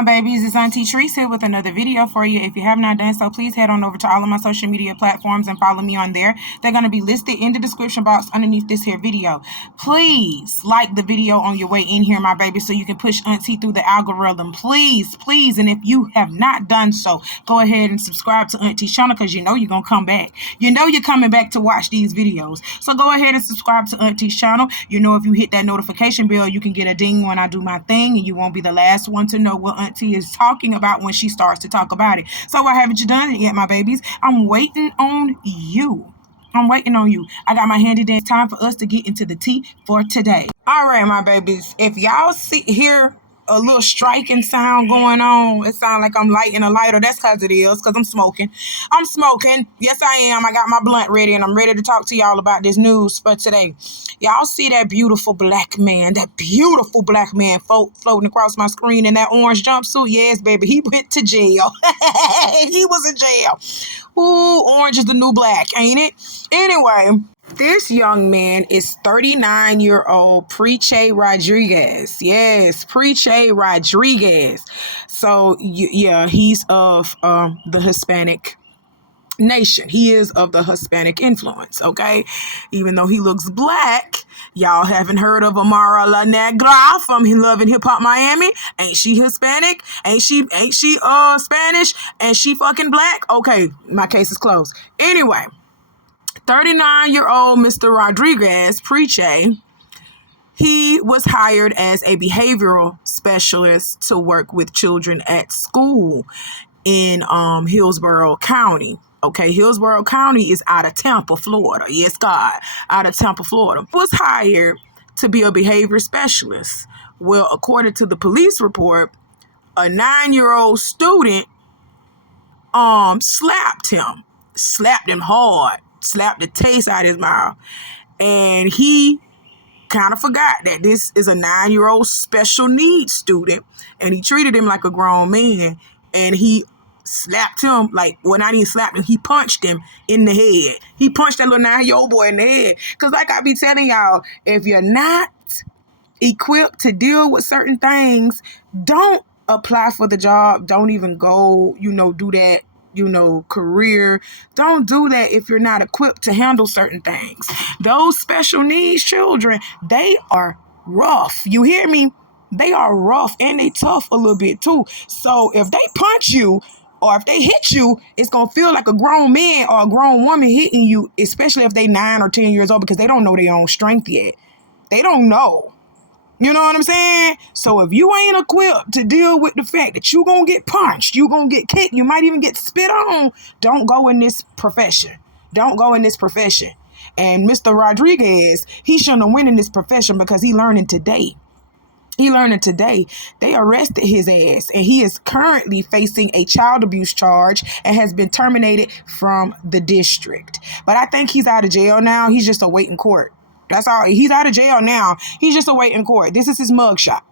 my babies, it's Auntie Trice here with another video for you. If you have not done so, please head on over to all of my social media platforms and follow me on there. They're going to be listed in the description box underneath this here video. Please like the video on your way in here, my baby, so you can push Auntie through the algorithm. Please, please. And if you have not done so, go ahead and subscribe to Auntie's channel because you know you're going to come back. You know you're coming back to watch these videos. So go ahead and subscribe to Auntie's channel. You know if you hit that notification bell, you can get a ding when I do my thing, and you won't be the last one to know what Auntie is talking about when she starts to talk about it. So why haven't you done it yet, my babies? I'm waiting on you. I'm waiting on you. I got my handy dandy. Time for us to get into the tea for today. All right, my babies. If y'all hear a little striking sound going on, it sounds like I'm lighting a lighter. That's because it is, because I'm smoking. I'm smoking. Yes, I am. I got my blunt ready, and I'm ready to talk to y'all about this news for today. Y'all see that beautiful black man floating across my screen in that orange jumpsuit? Yes, baby. He went to jail. He was in jail. Ooh, orange is the new black, ain't it? Anyway, this young man is 39-year-old Trice Rodriguez. Yes, Trice Rodriguez. So, yeah, he's of the Hispanic nation. He is of the Hispanic influence, okay? Even though he looks black, y'all haven't heard of Amara La Negra from Love and Hip Hop Miami? Ain't she Hispanic? Ain't she Spanish? And she fucking black? Okay, my case is closed. Anyway, 39-year-old Mr. Rodriguez, Trice, he was hired as a behavioral specialist to work with children at school in Hillsborough County. Okay, Hillsborough County is out of Tampa, Florida. Yes, God, out of Tampa, Florida. He was hired to be a behavior specialist. Well, according to the police report, a 9-year-old student slapped him hard, slapped the taste out of his mouth, and he kind of forgot that this is a 9-year-old special needs student, and he treated him like a grown man, and he slapped him, not even slapped him, he punched him in the head. He punched that little 9-year-old boy in the head. Because like I be telling y'all, if you're not equipped to deal with certain things, don't apply for the job. Don't even go, do that, career. Don't do that if you're not equipped to handle certain things. Those special needs children, they are rough. You hear me? They are rough and they tough a little bit too. So if they punch you, or if they hit you, it's going to feel like a grown man or a grown woman hitting you, especially if they 9 or 10 years old, because they don't know their own strength yet. They don't know. You know what I'm saying? So if you ain't equipped to deal with the fact that you're going to get punched, you're going to get kicked, you might even get spit on, don't go in this profession. Don't go in this profession. And Mr. Rodriguez, he shouldn't have went in this profession because he learning today. They arrested his ass, and he is currently facing a child abuse charge and has been terminated from the district. But I think he's out of jail now. He's just awaiting court. That's all. He's out of jail now. He's just awaiting court. This is his mugshot.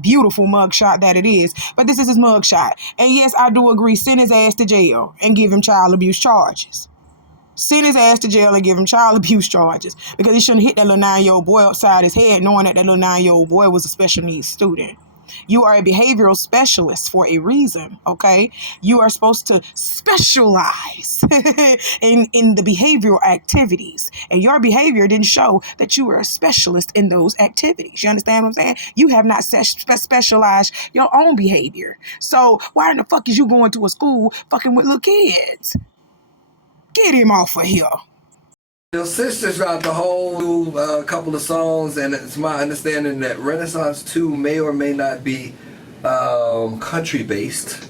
Beautiful mugshot that it is. But this is his mugshot. And yes, I do agree. Send his ass to jail and give him child abuse charges. Send his ass to jail and give him child abuse charges, because he shouldn't hit that little 9-year-old boy upside his head knowing that little 9-year-old boy was a special needs student. You are a behavioral specialist for a reason, okay? You are supposed to specialize in the behavioral activities, and your behavior didn't show that you were a specialist in those activities. You understand what I'm saying? You have not specialized your own behavior. So why in the fuck is you going to a school fucking with little kids? Get him off of here. Your sister dropped a whole new couple of songs, and it's my understanding that Renaissance 2 may or may not be country-based.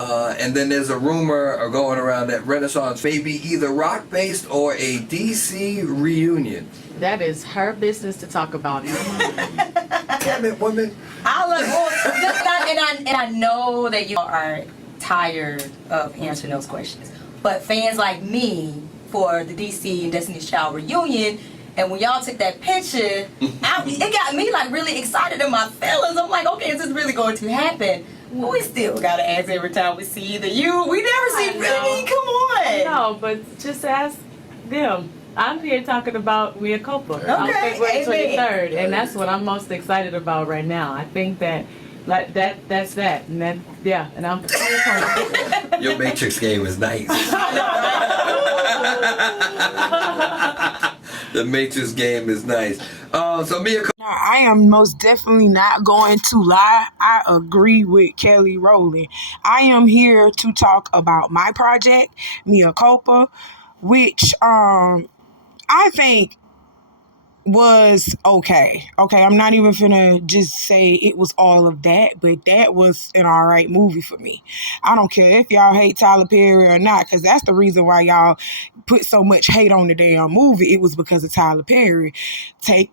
And then there's a rumor going around that Renaissance may be either rock-based or a DC reunion. That is her business to talk about. Damn it, woman. And I know that you are tired of answering those questions. But fans like me for the DC and Destiny's Child reunion, and when y'all took that picture, it got me really excited in my feelings. I'm like, okay, is this really going to happen? But we still gotta ask every time we see either you. We never see Brittany. Come on. No, but just ask them. I'm here talking about we a couple on February 23rd, and that's what I'm most excited about right now. I think that Like that's that. And then yeah, and I'm Your Matrix game is nice. The Matrix game is nice. So Mia. Now, I am most definitely not going to lie. I agree with Kelly Rowland. I am here to talk about my project, Mia Culpa, which I think was okay. Okay, I'm not even finna just say it was all of that, but that was an alright movie for me. I don't care if y'all hate Tyler Perry or not, because that's the reason why y'all put so much hate on the damn movie. It was because of Tyler Perry. Take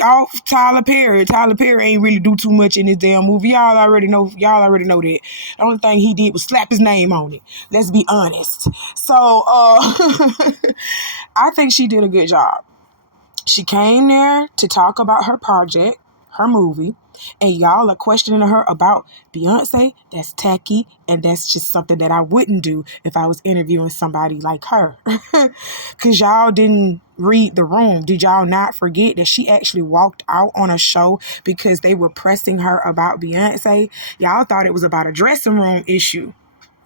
off Tyler Perry. Tyler Perry ain't really do too much in this damn movie. Y'all already know that. The only thing he did was slap his name on it. Let's be honest. So I think she did a good job. She came there to talk about her project, her movie, and y'all are questioning her about Beyonce. That's tacky, and that's just something that I wouldn't do if I was interviewing somebody like her. Because y'all didn't read the room. Did y'all not forget that she actually walked out on a show because they were pressing her about Beyonce? Y'all thought it was about a dressing room issue.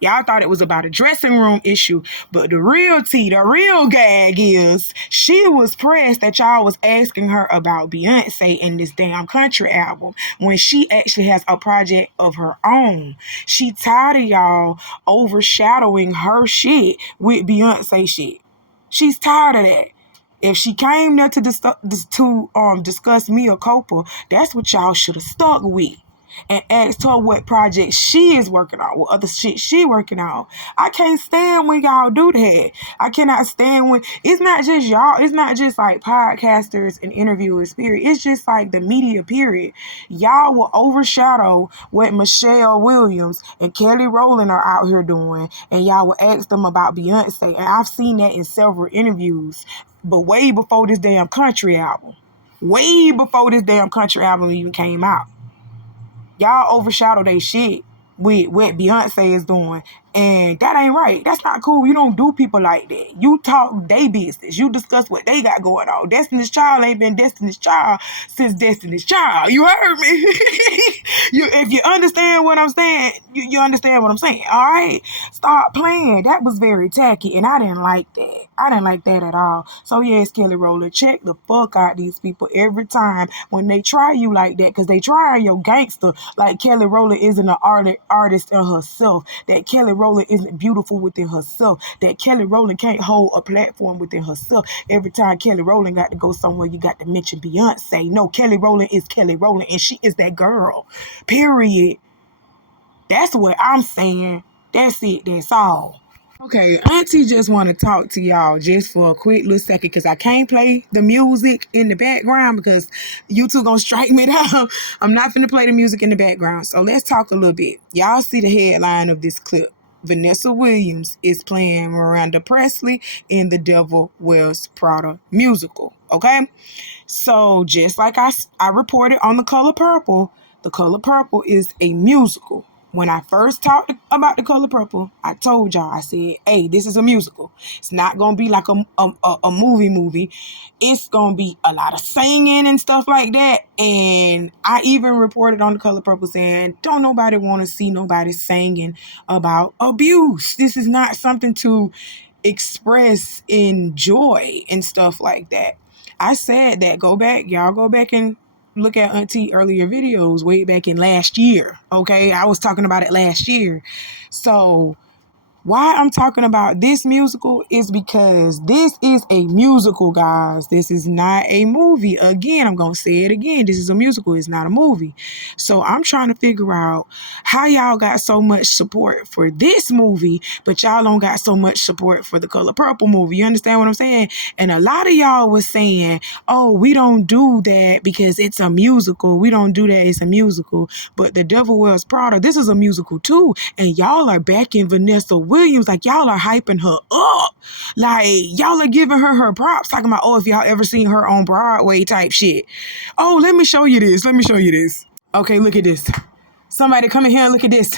Y'all thought it was about a dressing room issue, but the real tea, the real gag is she was pressed that y'all was asking her about Beyonce in this damn country album when she actually has a project of her own. She tired of y'all overshadowing her shit with Beyonce shit. She's tired of that. If she came there to discuss Mia Culpa, that's what y'all should have stuck with and asked her what project she is working on, what other shit she working on. I can't stand when y'all do that. I cannot stand when, it's not just y'all, it's not just like podcasters and interviewers, period. It's just like the media, period. Y'all will overshadow what Michelle Williams and Kelly Rowland are out here doing, and y'all will ask them about Beyonce. And I've seen that in several interviews, but way before this damn country album. Way before this damn country album even came out. Y'all overshadow they shit with what Beyonce is doing. And that ain't right. That's not cool. You don't do people like that. You talk they business. You discuss what they got going on. Destiny's Child ain't been Destiny's Child since Destiny's Child. You heard me? If you understand what I'm saying, you understand what I'm saying. All right? Stop playing. That was very tacky, and I didn't like that. I didn't like that at all. So yes, Kelly Rowland, check the fuck out these people every time when they try you like that, because they try your gangster like Kelly Rowland isn't an artist in herself, that Kelly Rowland isn't beautiful within herself, that Kelly Rowland can't hold a platform within herself. Every time Kelly Rowland got to go somewhere, you got to mention Beyonce. No, Kelly Rowland is Kelly Rowland, and she is that girl. Period. That's what I'm saying. That's it. That's all. Okay, Auntie just want to talk to y'all just for a quick little second because I can't play the music in the background because YouTube gonna strike me down. I'm not finna play the music in the background. So let's talk a little bit. Y'all see the headline of this clip. Vanessa Williams is playing Miranda Presley in the Devil Wears Prada musical. Okay? So just like I reported on The Color Purple is a musical. When I first talked about The Color Purple, I told y'all, I said, hey, this is a musical. It's not going to be like a movie. It's going to be a lot of singing and stuff like that. And I even reported on The Color Purple saying, don't nobody want to see nobody singing about abuse. This is not something to express in joy and stuff like that. I said that. Y'all go back and look at Auntie earlier videos way back in last year. Okay, I was talking about it last year. So why I'm talking about this musical is because this is a musical, guys. This is not a movie. Again, I'm going to say it again. This is a musical. It's not a movie. So I'm trying to figure out how y'all got so much support for this movie, but y'all don't got so much support for the Color Purple movie. You understand what I'm saying? And a lot of y'all was saying, oh, we don't do that because it's a musical. We don't do that. It's a musical. But The Devil Wears Prada, this is a musical too. And y'all are backing Vanessa Williams, like y'all are hyping her up, like y'all are giving her props, talking about, oh, if y'all ever seen her on Broadway type shit. Oh, let me show you this. Okay, look at this. Somebody come in here and look at this.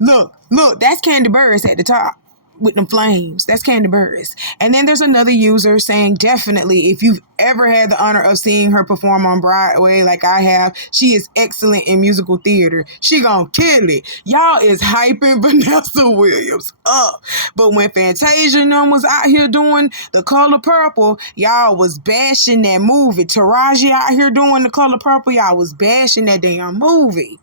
Look, that's Candy Burris at the top. with them flames. That's Candy Burris. And then there's another user saying, definitely, if you've ever had the honor of seeing her perform on Broadway like I have, she is excellent in musical theater. She gonna kill it. Y'all is hyping Vanessa Williams up. But when Fantasia and them was out here doing The Color Purple, y'all was bashing that movie. Taraji out here doing The Color Purple, y'all was bashing that damn movie.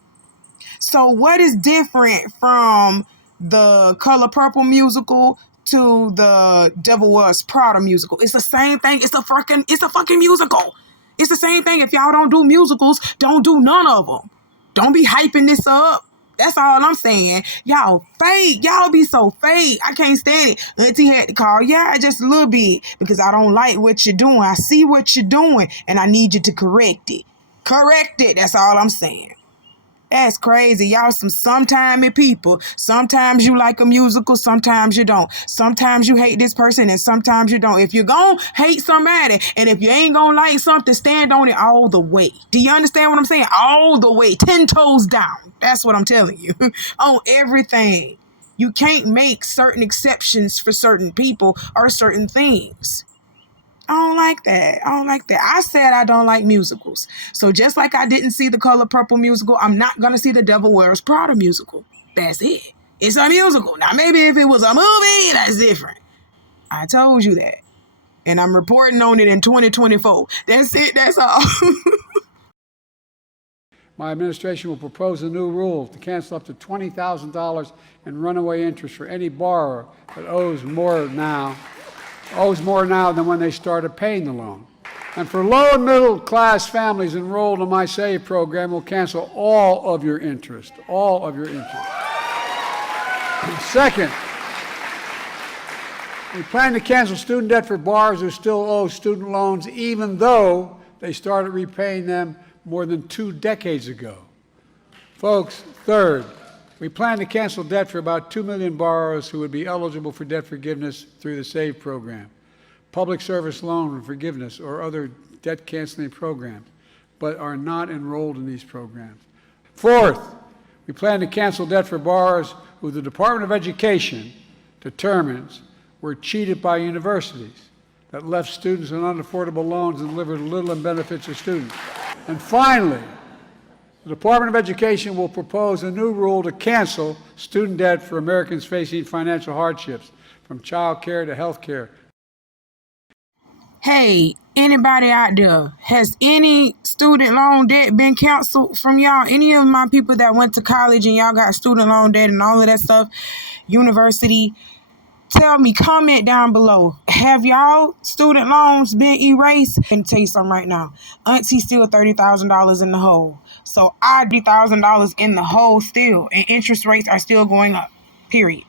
So what is different from the Color Purple musical to the Devil Wears Prada musical? It's the same thing. It's a fucking musical. It's the same thing. If y'all don't do musicals, don't do none of them. Don't be hyping this up. That's all I'm saying. Y'all fake. Y'all be so fake. I can't stand it. Auntie had to call, yeah, just a little bit, because I don't like what you're doing. I see what you're doing, and I need you to correct it. Correct it. That's all I'm saying. That's crazy. Y'all some sometimey people. Sometimes you like a musical, sometimes you don't. Sometimes you hate this person and sometimes you don't. If you're gonna hate somebody and if you ain't gonna like something, stand on it all the way. Do you understand what I'm saying? All the way. 10 toes down. That's what I'm telling you. On everything. You can't make certain exceptions for certain people or certain things. I don't like that. I said I don't like musicals. So just like I didn't see the Color Purple musical, I'm not going to see the Devil Wears Prada musical. That's it. It's a musical. Now, maybe if it was a movie, that's different. I told you that. And I'm reporting on it in 2024. That's it. That's all. My administration will propose a new rule to cancel up to $20,000 in runaway interest for any borrower that owes more now than when they started paying the loan. And for low and middle class families enrolled in my SAVE program, we'll cancel all of your interest. Second, we plan to cancel student debt for borrowers who still owe student loans even though they started repaying them more than 2 decades ago. Folks, third, we plan to cancel debt for about 2 million borrowers who would be eligible for debt forgiveness through the SAVE program, public service loan forgiveness, or other debt canceling programs, but are not enrolled in these programs. Fourth, we plan to cancel debt for borrowers who the Department of Education determines were cheated by universities that left students on unaffordable loans and delivered little in benefits to students. And finally, the Department of Education will propose a new rule to cancel student debt for Americans facing financial hardships, from child care to health care. Hey, anybody out there, has any student loan debt been canceled from y'all? Any of my people that went to college and y'all got student loan debt and all of that stuff, university, tell me, comment down below. Have y'all student loans been erased? I'm going to tell you something right now. Auntie's still $30,000 in the hole. So I $30,000 in the hole still. And interest rates are still going up. Period.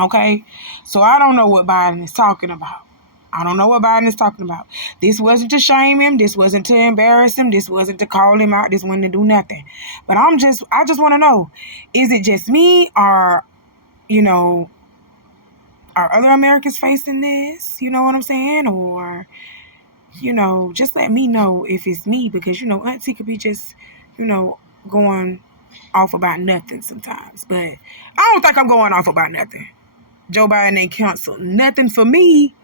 Okay? So I don't know what Biden is talking about. This wasn't to shame him. This wasn't to embarrass him. This wasn't to call him out. This wasn't to do nothing. But I just want to know, is it just me or, are other Americans facing this? You know what I'm saying? Or, just let me know if it's me, because, Auntie could be just, going off about nothing sometimes. But I don't think I'm going off about nothing. Joe Biden ain't canceled nothing for me.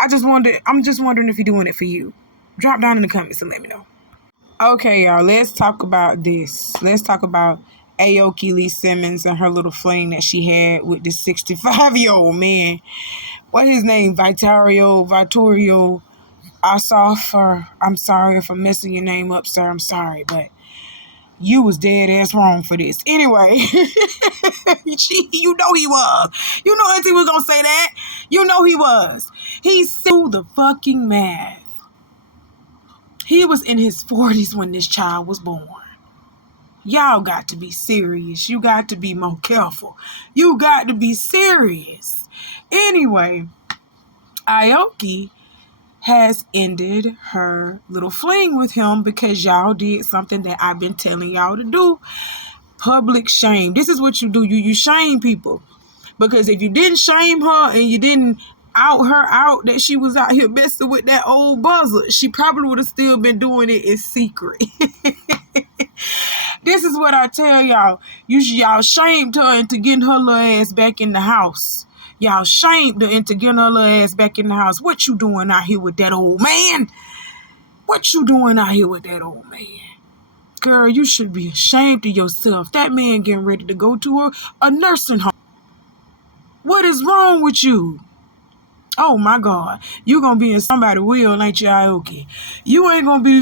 I'm just wondering if he's doing it for you. Drop down in the comments and let me know. Okay, y'all, let's talk about this. Let's talk about Aoki Lee Simmons and her little fling that she had with this 65-year-old man. What his name? Vittorio Asaf, or I'm sorry if I'm messing your name up, sir. I'm sorry, but you was dead ass wrong for this. Anyway, you know he was. You know Auntie was gonna say that. You know he was. He's so the fucking mad. He was in his 40s when this child was born. Y'all got to be serious. You got to be more careful. You got to be serious. Anyway, Aoki has ended her little fling with him because y'all did something that I've been telling y'all to do. Public shame. This is what you do. You shame people. Because if you didn't shame her and you didn't out her out that she was out here messing with that old buzzer, she probably would have still been doing it in secret. This is what I tell y'all. Y'all shamed her into getting her little ass back in the house. Y'all shamed her into getting her little ass back in the house. What you doing out here with that old man? What you doing out here with that old man? Girl, you should be ashamed of yourself. That man getting ready to go to a nursing home. What is wrong with you? Oh my God, you gonna be in somebody's will, ain't you, Aoki? You ain't gonna be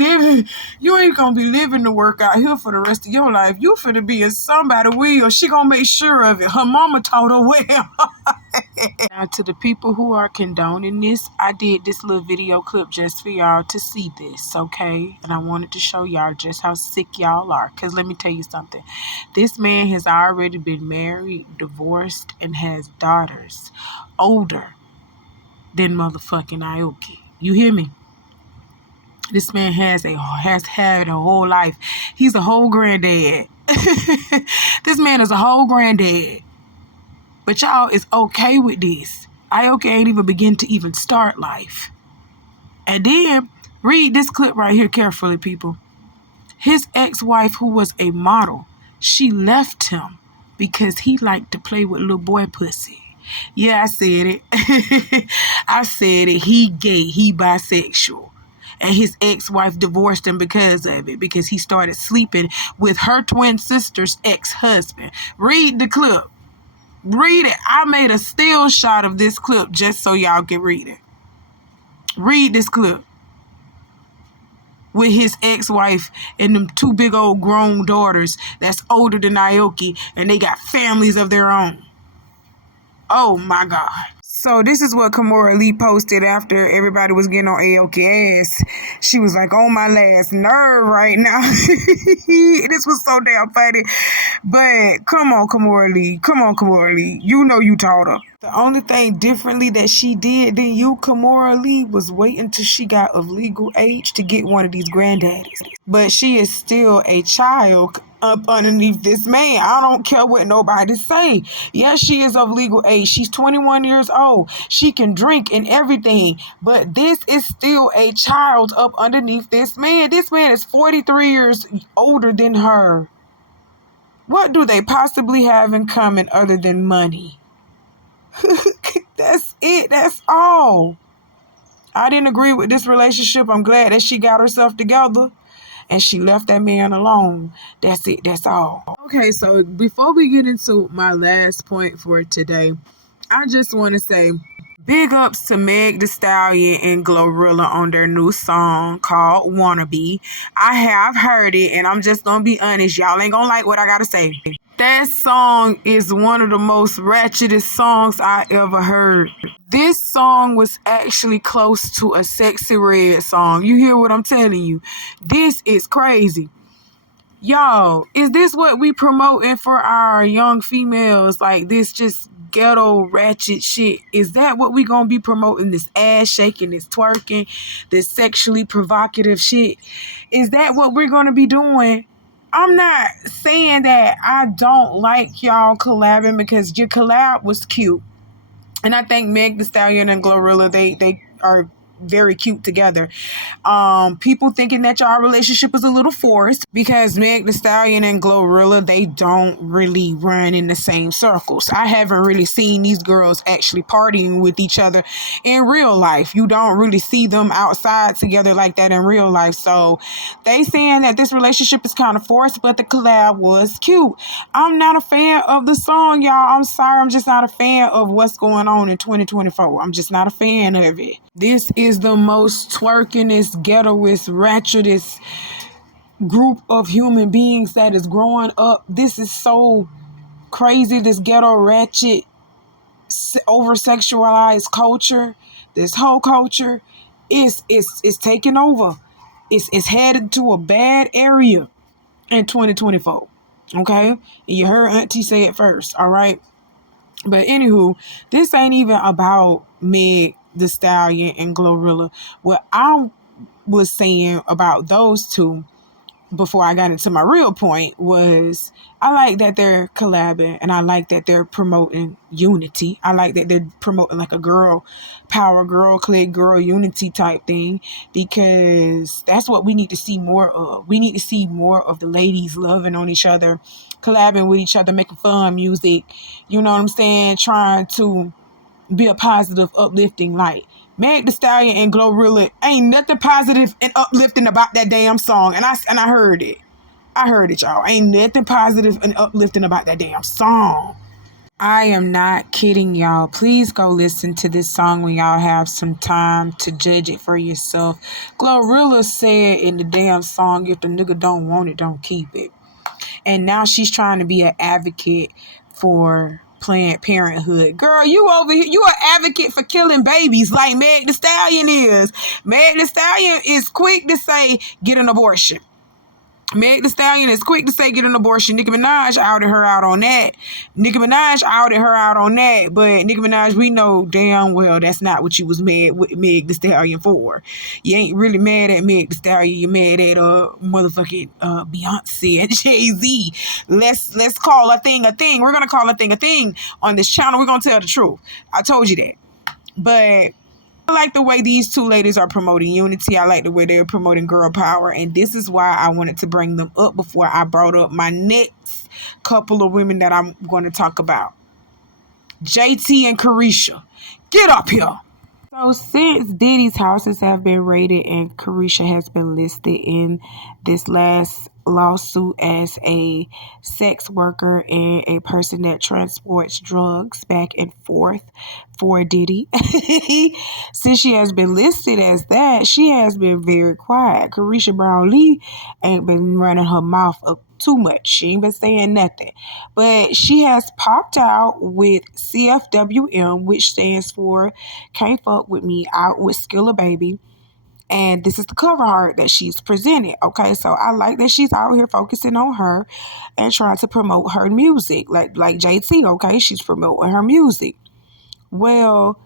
living to work out here for the rest of your life. You finna be in somebody's will. She gonna make sure of it. Her mama taught her well. Now, to the people who are condoning this, I did this little video clip just for y'all to see this, okay? And I wanted to show y'all just how sick y'all are. Because let me tell you something. This man has already been married, divorced, and has daughters older than motherfucking Aoki. You hear me? This man has had a whole life. He's a whole granddad. This man is a whole granddad. But y'all is okay with this. Aoki ain't even begin to even start life. And then, read this clip right here carefully, people. His ex-wife, who was a model, she left him because he liked to play with little boy pussy. Yeah, I said it. I said it. He gay. He bisexual. And his ex-wife divorced him because of it, because he started sleeping with her twin sister's ex-husband. Read the clip. Read it. I made a still shot of this clip just so y'all can read it. Read this clip. With his ex-wife and them two big old grown daughters that's older than Aoki, and they got families of their own. Oh my God. So this is what Kimora Lee posted after everybody was getting on Aoki ass. She was like, on my last nerve right now. This was so damn funny. But come on, Kimora Lee. Come on, Kimora Lee. You know you taught her. The only thing differently that she did than you, Kimora Lee, was wait until she got of legal age to get one of these granddaddies. But she is still a child up underneath this man. I don't care what nobody say. Yes, she is of legal age. She's 21 years old. She can drink and everything. But this is still a child up underneath this man. This man is 43 years older than her. What do they possibly have in common other than money? That's it. That's all. I didn't agree with this relationship. I'm glad that she got herself together and she left that man alone. That's it. That's all. Okay, so before we get into my last point for today, I just want to say big ups to Meg Thee Stallion and Glorilla on their new song called Wannabe. I have heard it, and I'm just going to be honest. Y'all ain't going to like what I got to say. That song is one of the most ratchetest songs I ever heard. This song was actually close to a Sexy Red song. You hear what I'm telling you? This is crazy. Y'all, is this what we promoting for our young females? Like this just ghetto ratchet shit? Is that what we gonna be promoting? This ass shaking, this twerking, this sexually provocative shit? Is that what we're gonna be doing? I'm not saying that I don't like y'all collabing, because your collab was cute. And I think Meg Thee Stallion and Glorilla, they are very cute together. People thinking that y'all relationship is a little forced because Meg Thee Stallion and Glorilla, they don't really run in the same circles. I haven't really seen these girls actually partying with each other in real life. You don't really see them outside together like that in real life. So they saying that this relationship is kind of forced, but the collab was cute. I'm not a fan of the song, y'all. I'm sorry. I'm just not a fan of what's going on in 2024. I'm just not a fan of it. This is the most twerkingest, ghettoest, ratchetest group of human beings that is growing up. This is so crazy. This ghetto, ratchet, over-sexualized culture, this whole culture is taking over. It's headed to a bad area in 2024. Okay? And you heard Auntie say it first, all right? But anywho, this ain't even about Meg Thee Stallion and Glorilla. What I was saying about those two before I got into my real point was I like that they're collabing and I like that they're promoting unity. I like that they're promoting like a girl power, girl clique, girl unity type thing, because that's what we need to see more of. We need to see more of the ladies loving on each other, collabing with each other, making fun music, you know what I'm saying, trying to be a positive, uplifting light. Meg Thee Stallion and Glorilla ain't nothing positive and uplifting about that damn song. And I heard it. I heard it, y'all. Ain't nothing positive and uplifting about that damn song. I am not kidding, y'all. Please go listen to this song when y'all have some time to judge it for yourself. Glorilla said in the damn song, if the nigga don't want it, don't keep it. And now she's trying to be an advocate for Planned Parenthood. Girl, you over here, you an advocate for killing babies like Meg Thee Stallion is. Meg Thee Stallion is quick to say, get an abortion. Meg Thee Stallion is quick to say get an abortion. Nicki Minaj outed her out on that. But Nicki Minaj, we know damn well that's not what you was mad with Meg Thee Stallion for. You ain't really mad at Meg Thee Stallion. You're mad at motherfucking Beyonce and Jay-Z. Let's call a thing a thing. We're gonna call a thing on this channel. We're gonna tell the truth. I told you that. But I like the way these two ladies are promoting unity. I like the way they're promoting girl power. And this is why I wanted to bring them up before I brought up my next couple of women that I'm going to talk about. JT and Carisha. Get up here. So since Diddy's houses have been raided and Carisha has been listed in this last lawsuit as a sex worker and a person that transports drugs back and forth for Diddy, since she has been listed as that, she has been very quiet. Carisha Brown-Lee ain't been running her mouth up too much. She ain't been saying nothing. But she has popped out with CFWM, which stands for Can't Fuck With Me, out with Skilla Baby. And this is the cover art that she's presented. Okay, so I like that she's out here focusing on her and trying to promote her music. Like JT, okay, she's promoting her music. Well,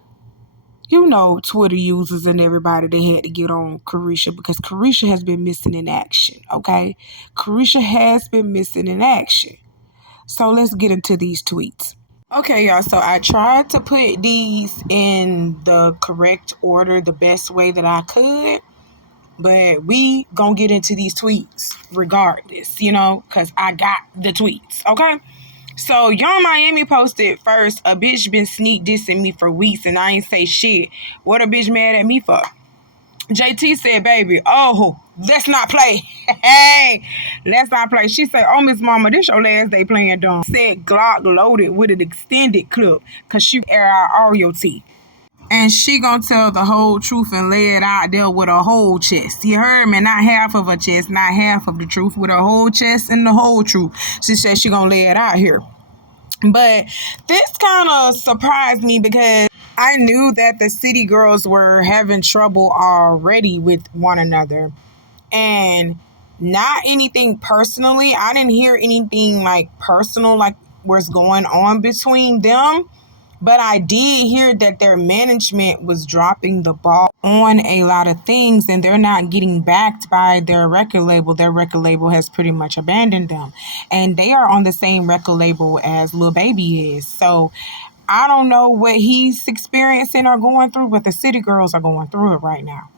you know, Twitter users and everybody, they had to get on Carisha because Carisha has been missing in action, okay? Carisha has been missing in action. So let's get into these tweets. Okay, y'all, so I tried to put these in the correct order, the best way that I could, but we gonna get into these tweets regardless, you know, because I got the tweets, okay? So Young Miami posted first, a bitch been sneak dissing me for weeks and I ain't say shit. What a bitch mad at me for? JT said, baby, oh, let's not play. Hey, let's not play. She said, oh, Miss Mama, this your last day playing dumb. Said Glock loaded with an extended clip because she air out all your teeth. And she gonna tell the whole truth and lay it out there with a whole chest. You heard me? Not half of a chest, not half of the truth, with a whole chest and the whole truth. She said she gonna lay it out here. But this kind of surprised me because I knew that the city girls were having trouble already with one another. And not anything personally. I didn't hear anything like personal, like what's going on between them. But I did hear that their management was dropping the ball on a lot of things and they're not getting backed by their record label. Their record label has pretty much abandoned them. And they are on the same record label as Lil Baby is. So I don't know what he's experiencing or going through, but the city girls are going through it right now.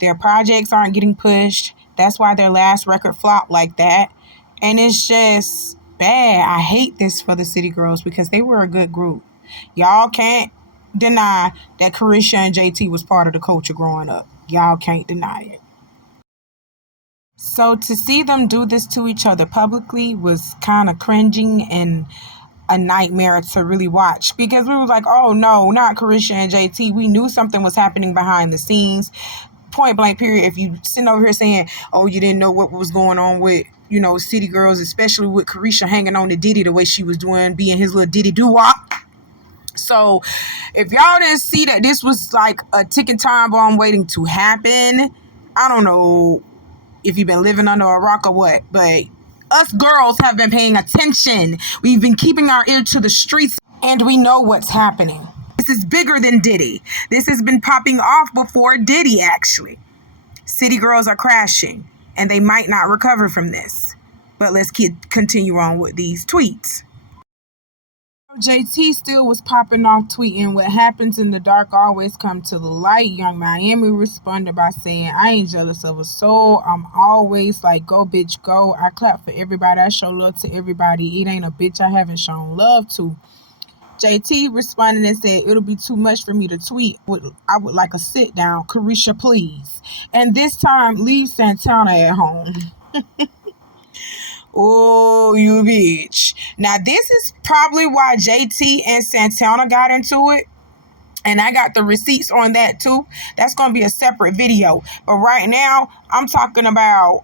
Their projects aren't getting pushed. That's why their last record flopped like that. And it's just bad. I hate this for the city girls because they were a good group. Y'all can't deny that Carisha and JT was part of the culture growing up. Y'all can't deny it. So to see them do this to each other publicly was kind of cringing and a nightmare to really watch because we were like, oh no, not Carisha and JT. We knew something was happening behind the scenes. Point blank period. If you sitting over here saying, oh, you didn't know what was going on with, you know, city girls, especially with Carisha hanging on to Diddy the way she was doing, being his little Diddy doo-wop. So if y'all didn't see that this was like a ticking time bomb waiting to happen, I don't know if you've been living under a rock or what, but us girls have been paying attention. We've been keeping our ear to the streets and we know what's happening. This is bigger than Diddy. This has been popping off before Diddy, actually. City girls are crashing and they might not recover from this. But let's continue on with these tweets. JT still was popping off tweeting, "What happens in the dark always come to the light." Young Miami responded by saying, "I ain't jealous of a soul. I'm always like, go bitch, go. I clap for everybody. I show love to everybody. It ain't a bitch I haven't shown love to." JT responded and said, "It'll be too much for me to tweet. I would like a sit down. Carisha, please. And this time, leave Santana at home." Oh, you bitch. Now, this is probably why JT and Santana got into it. And I got the receipts on that too. That's going to be a separate video. But right now, I'm talking about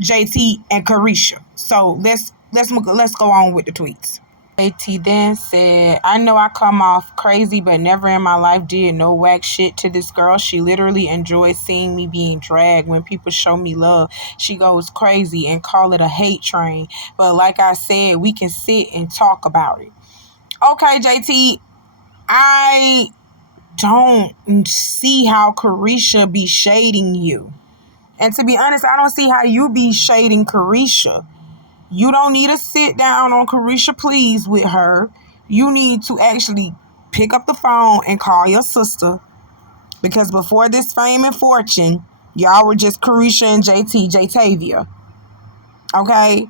JT and Carisha. So let's go on with the tweets. JT then said, "I know I come off crazy, but never in my life did no whack shit to this girl. She literally enjoys seeing me being dragged. When people show me love, she goes crazy and call it a hate train. But like I said, we can sit and talk about it." Okay, JT, I don't see how Carisha be shading you. And to be honest, I don't see how you be shading Carisha. You don't need to sit down on Carisha Please with her. You need to actually pick up the phone and call your sister. Because before this fame and fortune, y'all were just Carisha and Jtavia. Okay?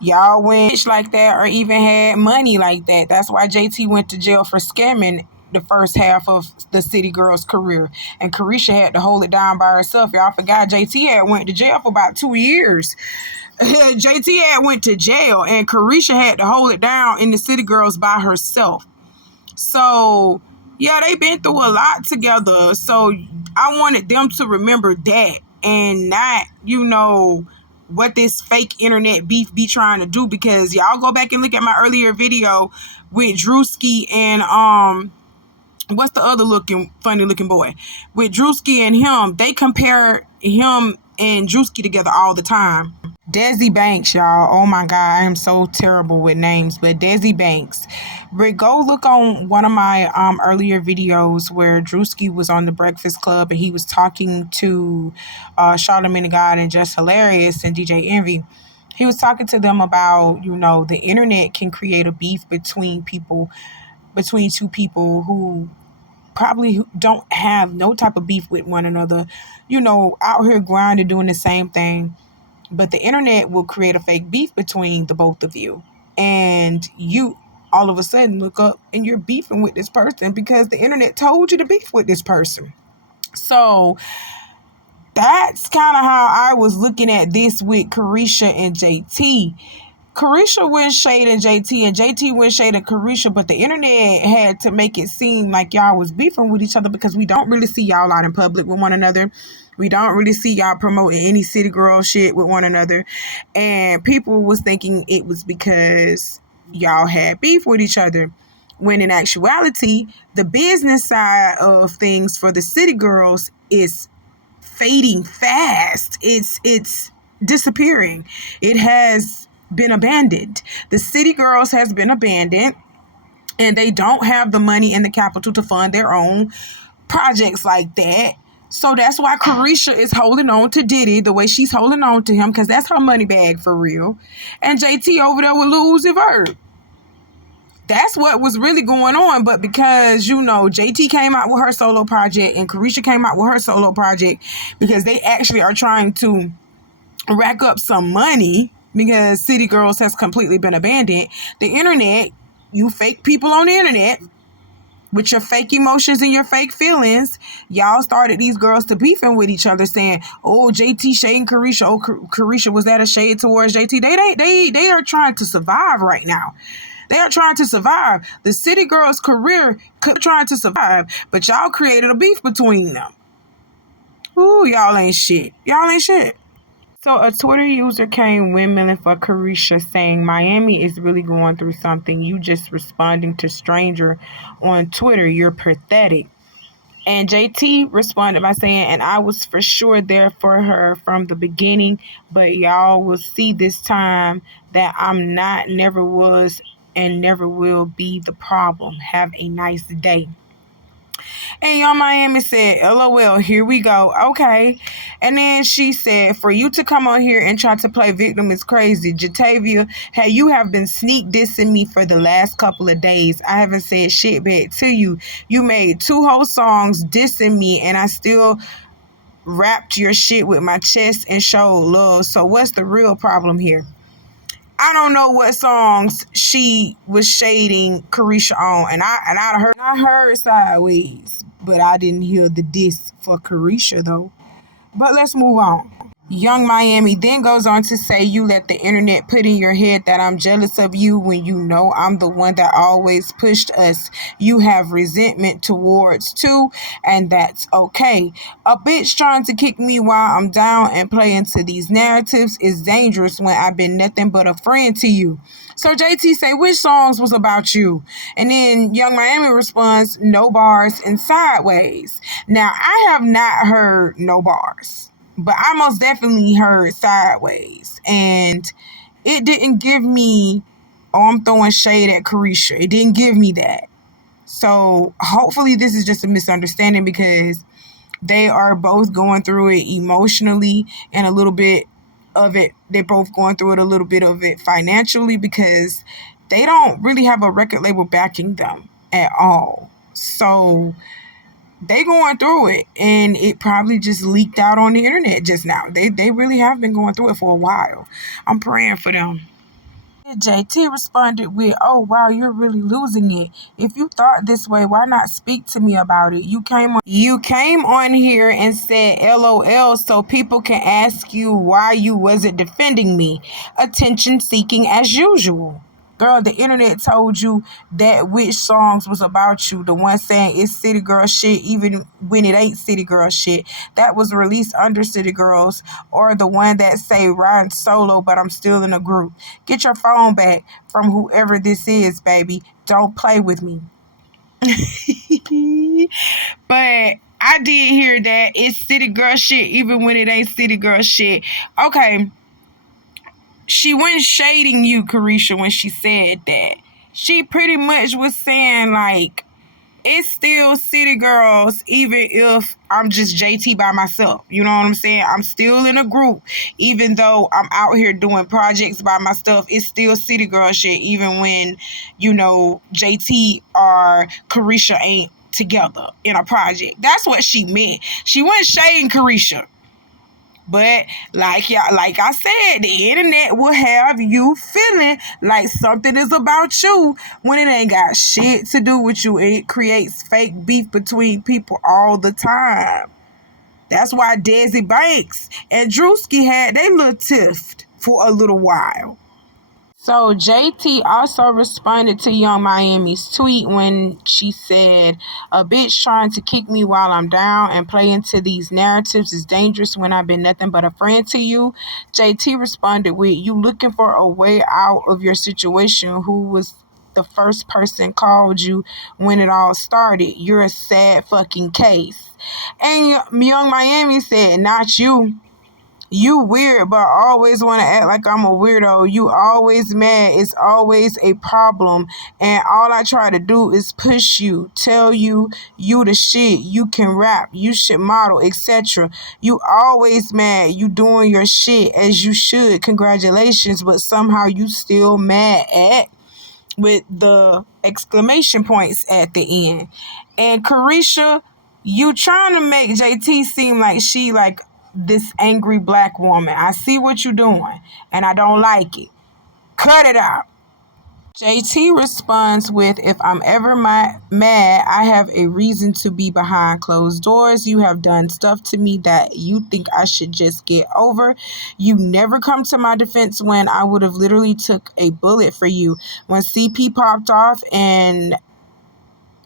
Y'all went like that or even had money like that. That's why JT went to jail for scamming the first half of the City Girls career. And Carisha had to hold it down by herself. Y'all forgot JT had went to jail for about 2 years. JT had went to jail and Carisha had to hold it down in the City Girls by herself. So, yeah, they been through a lot together. So, I wanted them to remember that and not, what this fake internet beef be trying to do. Because y'all go back and look at my earlier video with Drewski and, what's the other funny looking boy? With Drewski and him, they compare him and Drewski together all the time. Desi Banks, y'all. Oh my God, I am so terrible with names, but Desi Banks. But go look on one of my earlier videos where Drewski was on the Breakfast Club and he was talking to Charlamagne the God and Just Hilarious and DJ Envy. He was talking to them about, the internet can create a beef between two people who probably don't have no type of beef with one another, out here grinding, doing the same thing. But the internet will create a fake beef between the both of you. And you all of a sudden look up and you're beefing with this person because the internet told you to beef with this person. So that's kind of how I was looking at this with Carisha and JT. Carisha went shading JT and JT went shading Carisha, but the internet had to make it seem like y'all was beefing with each other because we don't really see y'all out in public with one another. We don't really see y'all promoting any City Girl shit with one another. And people was thinking it was because y'all had beef with each other. When in actuality, the business side of things for the City Girls is fading fast. It's disappearing. It has been abandoned. The City Girls has been abandoned, and they don't have the money and the capital to fund their own projects like that. So that's why Carisha is holding on to Diddy the way she's holding on to him, because that's her money bag for real. And JT over there with Lil Uzi Vert. That's what was really going on. But because, JT came out with her solo project and Carisha came out with her solo project, because they actually are trying to rack up some money because City Girls has completely been abandoned. The internet, you fake people on the internet with your fake emotions and your fake feelings, y'all started these girls to beefing with each other, saying, "Oh, JT shading Carisha. Oh, Carisha, was that a shade towards JT?" They are trying to survive right now. They are trying to survive. The City Girls' career trying to survive, but y'all created a beef between them. Ooh, y'all ain't shit. Y'all ain't shit. So a Twitter user came windmilling for Carisha, saying, "Miami is really going through something. You just responding to stranger on Twitter. You're pathetic." And JT responded by saying, "And I was for sure there for her from the beginning, but y'all will see this time that I'm not, never was, and never will be the problem. Have a nice day." And Young Miami said, "LOL, here we go." Okay. And then she said, for you to come on here and try to play victim is crazy. Jatavia, hey, you have been sneak dissing me for the last couple of days. I haven't said shit back to you. You made 2 whole songs dissing me, and I still rapped your shit with my chest and showed love. So what's the real problem here? I don't know what songs she was shading Carisha on, and I heard Sideways, but I didn't hear the diss for Carisha though. But let's move on. Young Miami then goes on to say, you let the internet put in your head that I'm jealous of you when you know I'm the one that always pushed us. You have resentment towards too, and that's okay. A bitch trying to kick me while I'm down and play into these narratives is dangerous when I've been nothing but a friend to you. So JT say, which songs was about you? And then Young Miami responds, No Bars and Sideways. Now, I have not heard No Bars, but I most definitely heard Sideways. And it didn't give me, I'm throwing shade at Carisha. It didn't give me that. So hopefully this is just a misunderstanding, because they are both going through it emotionally, and a little bit of it, they're both going through it, a little bit of it financially, because they don't really have a record label backing them at all. So they going through it, and it probably just leaked out on the internet just now. They really have been going through it for a while. I'm praying for them. JT responded with, oh wow, you're really losing it. If you thought this way, why not speak to me about it? You came on here and said LOL so people can ask you why you wasn't defending me. Attention seeking as usual. Girl, the internet told you that which songs was about you. The one saying it's City Girl shit even when it ain't City Girl shit. That was released under City Girls. Or the one that say riding solo but I'm still in a group. Get your phone back from whoever this is, baby. Don't play with me. But I did hear that it's City Girl shit even when it ain't City Girl shit. Okay. She wasn't shading you, Carisha, when she said that. She pretty much was saying, like, it's still City Girls, even if I'm just JT by myself. You know what I'm saying? I'm still in a group. Even though I'm out here doing projects by myself, it's still City Girl shit, even when, you know, JT or Carisha ain't together in a project. That's what she meant. She wasn't shading Carisha. But like I said, the internet will have you feeling like something is about you when it ain't got shit to do with you. It creates fake beef between people all the time. That's why Desi Banks and Drewski had their little tiff for a little while. So JT also responded to Young Miami's tweet when she said, a bitch trying to kick me while I'm down and play into these narratives is dangerous when I've been nothing but a friend to you. JT responded with, you looking for a way out of your situation. Who was the first person called you when it all started? You're a sad fucking case. And Young Miami said, not you. You weird, but I always want to act like I'm a weirdo. You always mad. It's always a problem. And all I try to do is push you, tell you the shit. You can rap. You should model, etc. You always mad. You doing your shit as you should. Congratulations. But somehow you still mad at with the exclamation points at the end. And Carisha, you trying to make JT seem like she like this angry black woman. I see what you're doing, and I don't like it. Cut it out. JT responds with, if I'm ever mad, I have a reason to be behind closed doors. You have done stuff to me that you think I should just get over. You never come to my defense when I would have literally took a bullet for you. When CP popped off and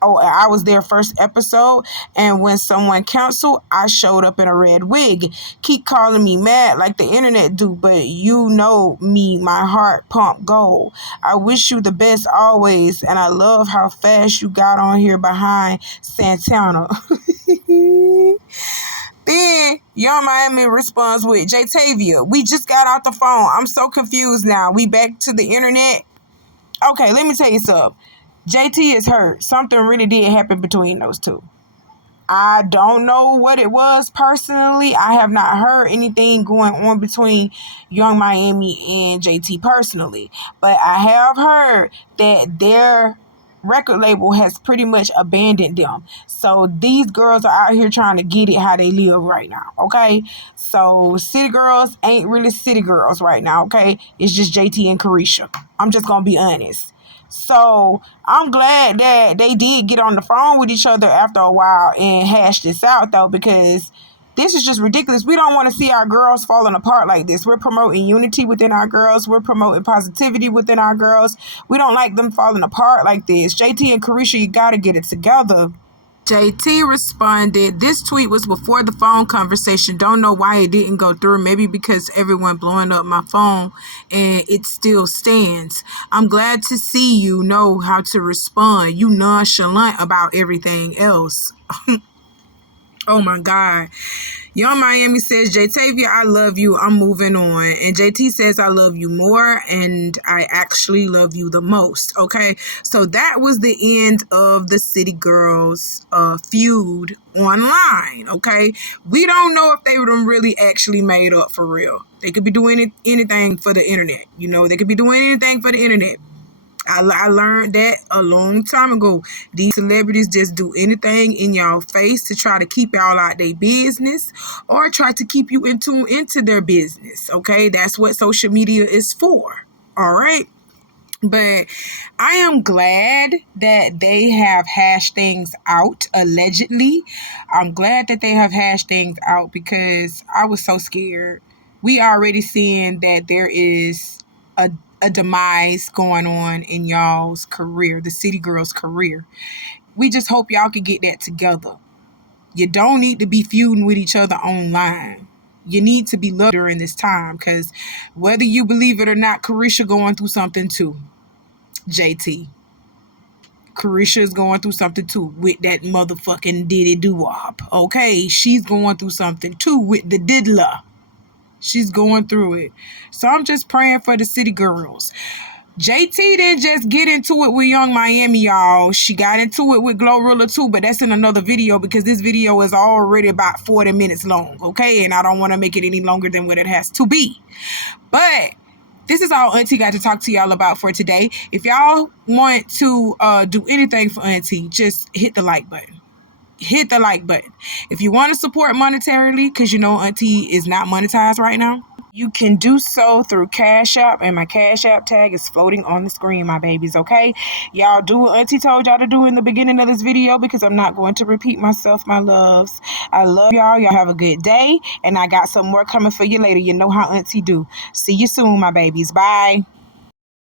I was their first episode, and when someone canceled, I showed up in a red wig. Keep calling me mad like the internet do, but you know me, my heart pump gold. I wish you the best always, and I love how fast you got on here behind Santana. Then Young Miami responds with, Jatavia, we just got out the phone. I'm so confused now. We back to the internet? Okay, let me tell you something. JT is hurt. Something really did happen between those two. I don't know what it was personally. I have not heard anything going on between Young Miami and JT personally. But I have heard that their record label has pretty much abandoned them. So these girls are out here trying to get it how they live right now, okay? So city girls ain't really city girls right now, okay? It's just JT and Carisha. I'm just gonna be honest. So I'm glad that they did get on the phone with each other after a while and hash this out, though, because this is just ridiculous. We don't want to see our girls falling apart like this. We're promoting unity within our girls. We're promoting positivity within our girls. We don't like them falling apart like this. JT and Carisha, you got to get it together. JT responded, this tweet was before the phone conversation. Don't know why it didn't go through. Maybe because everyone blowing up my phone and it still stands. I'm glad to see you know how to respond. You nonchalant about everything else. Oh my God. Young Miami says, Jtavia, I love you. I'm moving on. And JT says, I love you more. And I actually love you the most. Okay. So that was the end of the City Girls feud online. Okay. We don't know if they were really actually made up for real. They could be doing anything for the internet. You know, they could be doing anything for the internet. I learned that a long time ago. These celebrities just do anything in y'all face to try to keep y'all out their business or try to keep you into their business. Okay, that's what social media is for. All right. But I am glad that they have hashed things out, allegedly. I'm glad that they have hashed things out because I was so scared. We already seeing that there is a demise going on in y'all's career, the City Girls' career. We just hope y'all can get that together. You don't need to be feuding with each other online. You need to be loved during this time because whether you believe it or not, Carisha going through something too. JT. Carisha is going through something too with that motherfucking Diddy doo-wop. Okay, she's going through something too with the diddler. She's going through it. So I'm just praying for the City Girls. JT didn't just get into it with Young Miami, y'all. She got into it with Glorilla too, but that's in another video because this video is already about 40 minutes long, okay? And I don't want to make it any longer than what it has to be. But this is all Auntie got to talk to y'all about for today. If y'all want to do anything for Auntie, just hit the like button. Hit the like button. If you want to support monetarily, because you know Auntie is not monetized right now, you can do so through Cash App, and my Cash App tag is floating on the screen, my babies, okay? Y'all do what Auntie told y'all to do in the beginning of this video because I'm not going to repeat myself, my loves. I love y'all. Y'all have a good day, and I got some more coming for you later. You know how Auntie do. See you soon, my babies. Bye.